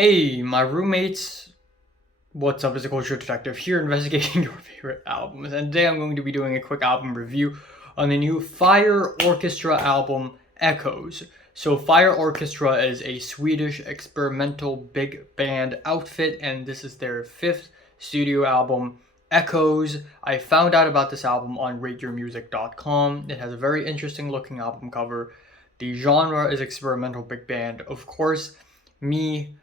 Hey, my roommates, what's up? It's a culture detective here investigating your favorite albums. And today I'm going to be doing a quick album review on the new Fire Orchestra album, Echoes. So, Fire Orchestra is a Swedish experimental big band outfit, and this is their fifth studio album, Echoes. I found out about this album on rateyourmusic.com. It has a very interesting looking album cover. The genre is experimental big band. Of course, me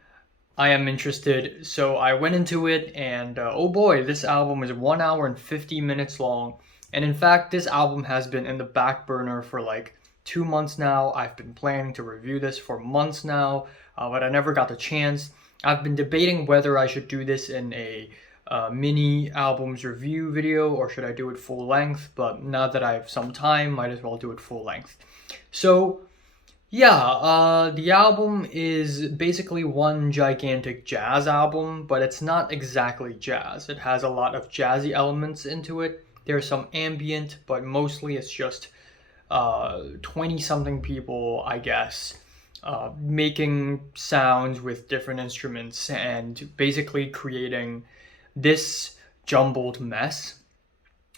I am interested. So I went into it, and oh boy, this album is 1 hour and 50 minutes long. And in fact, this album has been in the back burner for like 2 months now. I've been planning to review this for months now, but I never got the chance. I've been debating whether I should do this in a mini albums review video or should I do it full length, but now that I have some time, might as well do it full length. So, yeah, the album is basically one gigantic jazz album, but it's not exactly jazz. It has a lot of jazzy elements into it. There's some ambient, but mostly it's just 20 something people, I guess, making sounds with different instruments and basically creating this jumbled mess.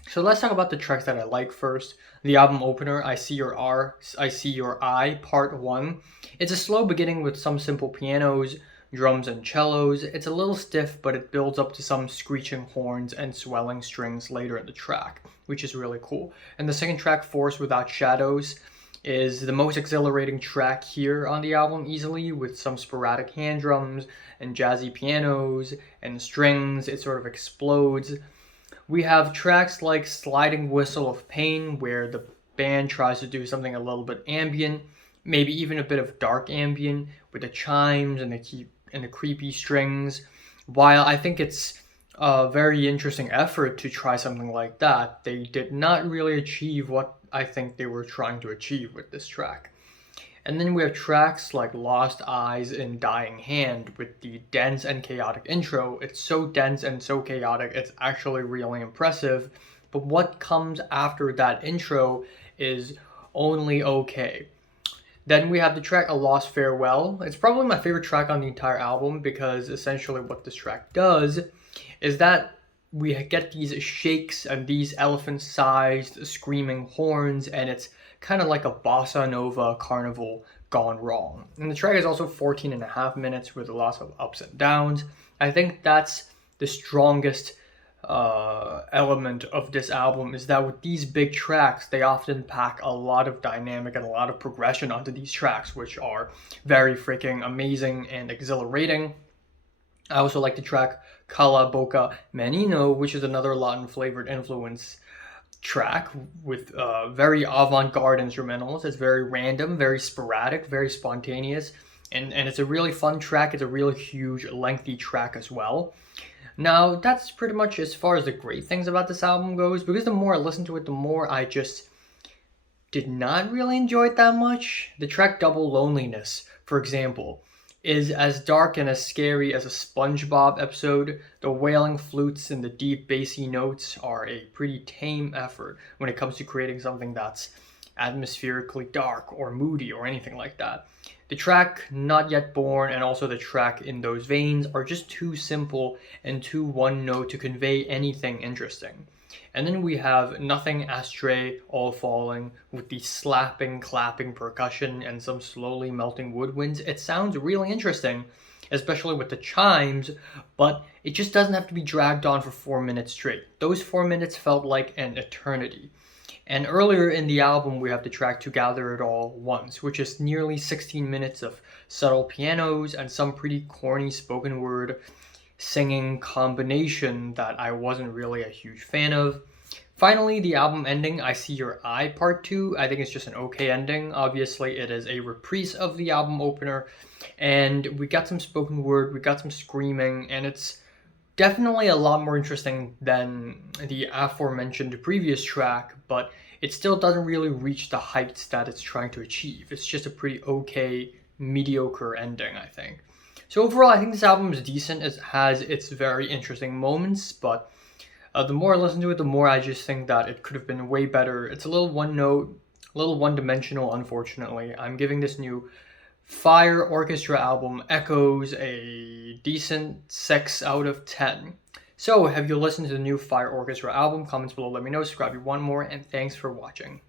So let's talk about the tracks that I like first. The album opener, I See Your I See Your Eye, Part 1. It's a slow beginning with some simple pianos, drums, and cellos. It's a little stiff, but it builds up to some screeching horns and swelling strings later in the track, which is really cool. And the second track, Force Without Shadows, is the most exhilarating track here on the album easily, with some sporadic hand drums and jazzy pianos and strings. It sort of explodes. We have tracks like Sliding Whistle of Pain, where the band tries to do something a little bit ambient, maybe even a bit of dark ambient with the chimes and the creepy strings. While I think it's a very interesting effort to try something like that, they did not really achieve what I think they were trying to achieve with this track. And then we have tracks like Lost Eyes and Dying Hand with the dense and chaotic intro. It's so dense and so chaotic, it's actually really impressive. But what comes after that intro is only okay. Then we have the track A Lost Farewell. It's probably my favorite track on the entire album because essentially what this track does is that we get these shakes and these elephant-sized screaming horns, and it's kind of like a bossa nova carnival gone wrong. And the track is also 14 and a half minutes with lots of ups and downs. I think that's the strongest element of this album, is that with these big tracks, they often pack a lot of dynamic and a lot of progression onto these tracks, which are very freaking amazing and exhilarating. I also like the track Cala Boca Menino, which is another Latin flavored influence track with very avant-garde instrumentals. It's very random, very sporadic, very spontaneous, and it's a really fun track. It's a really huge, lengthy track as well. Now, that's pretty much as far as the great things about this album goes, because the more I listen to it, the more I just did not really enjoy it that much. The track Double Loneliness, for example, is as dark and as scary as a SpongeBob episode. The wailing flutes and the deep bassy notes are a pretty tame effort when it comes to creating something that's atmospherically dark or moody or anything like that. The track Not Yet Born and also the track In Those Veins are just too simple and too one note to convey anything interesting. And then we have Nothing Ashtray All Falling with the slapping, clapping percussion and some slowly melting woodwinds. It sounds really interesting, especially with the chimes, but it just doesn't have to be dragged on for 4 minutes straight. Those 4 minutes felt like an eternity. And earlier in the album, we have the track To Gather It All Once, which is nearly 16 minutes of subtle pianos and some pretty corny spoken word singing combination that I wasn't really a huge fan of. Finally, the album ending, I See Your Eye Part 2, I think it's just an okay ending. Obviously, it is a reprise of the album opener, and we got some spoken word, we got some screaming, and it's definitely a lot more interesting than the aforementioned previous track, but it still doesn't really reach the heights that it's trying to achieve. It's just a pretty okay, mediocre ending, I think. So overall, I think this album is decent. It has its very interesting moments, but the more I listen to it, the more I just think that it could have been way better. It's a little one note, a little one dimensional, unfortunately. I'm giving this new Fire Orchestra album echoes a decent 6 out of 10. So, have you listened to the new Fire Orchestra album? Comments below, let me know. Subscribe if you want more, and thanks for watching.